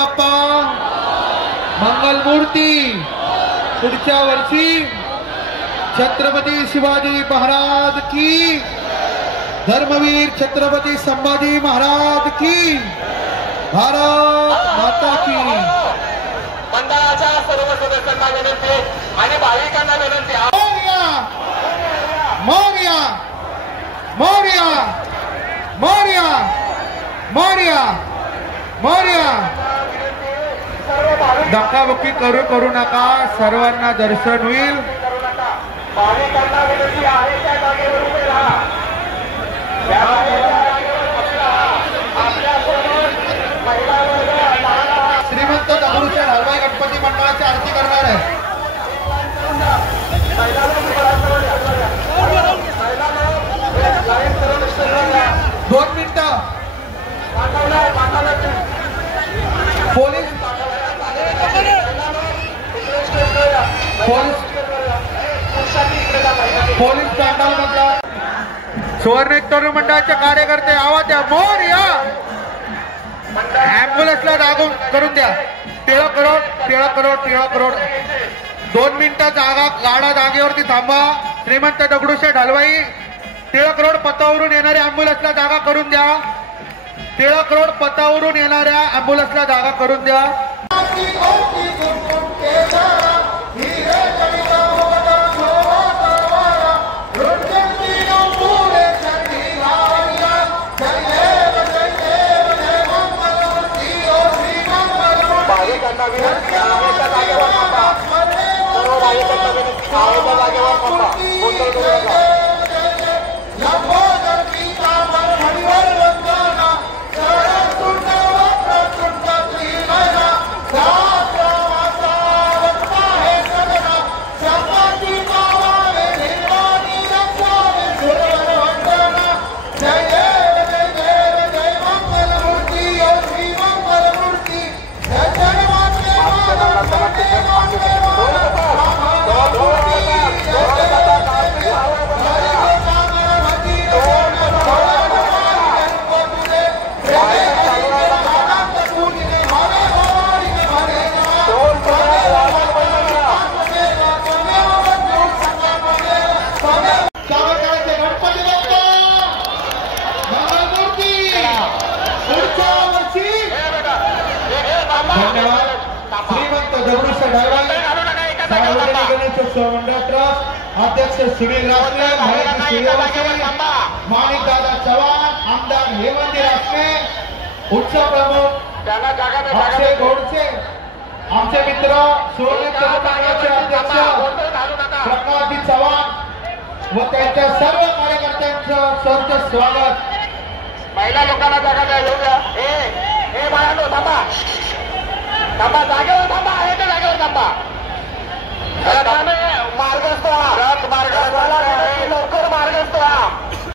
बाप्पा मंगलमूर्ती। पुढच्या वर्षी छत्रपती शिवाजी महाराज की, धर्मवीर छत्रपती संभाजी महाराज की, भारत माता की। मंडळाच्या सर्व सदस्यांना विनंती आणि भाविकांना विनंती, मोरया मोरया मोरया मोरया मोरया। धक्काबुक्की करू नका, सर्वांना दर्शन होईल। भाविकांना विनंती आहे त्या जागेवर उभे राहा। श्रीमंत दगडूशेठ हलवाई गणपती मंडळाची आरती करणार आहे। 2 मिनिटं पोलीस पॅनल मधला सुवर्ण तरुण मंडळाचे कार्यकर्ते आवाज द्या, मोरया। ॲम्ब्युलन्सला लागून करून द्या। टिळक रोड 2 मिनिटं जागा, गाडा जागेवरती थांबा। श्रीमंत दगडूशेठ हलवाई टिळक रोड पथावरून येणाऱ्या ॲम्ब्युलन्सला जागा करून द्या। टिळक रोड पथावरून येणाऱ्या ॲम्ब्युलन्सला जागा करून द्या। श्रीमंत दगडूशेठ हलवाई सार्वजनिक गणेशोत्सव मंडळ ट्रस्ट अध्यक्ष सुनील रासने, माणिक दादा चव्हाण, आमदार हेमंत रासने, उत्सव प्रमुख अक्षय गोडसे, आमचे मित्र सुवर्ण तरुण मंडळाचे अध्यक्ष प्रकाशजी चव्हाण व त्यांच्या सर्व कार्यकर्त्यांचं सहर्ष स्वागत। महिला लोकांना जागा द्या। हे बाळांनो थांबा, जागेवर थांबा, आहे त्या जागेवर थांबा।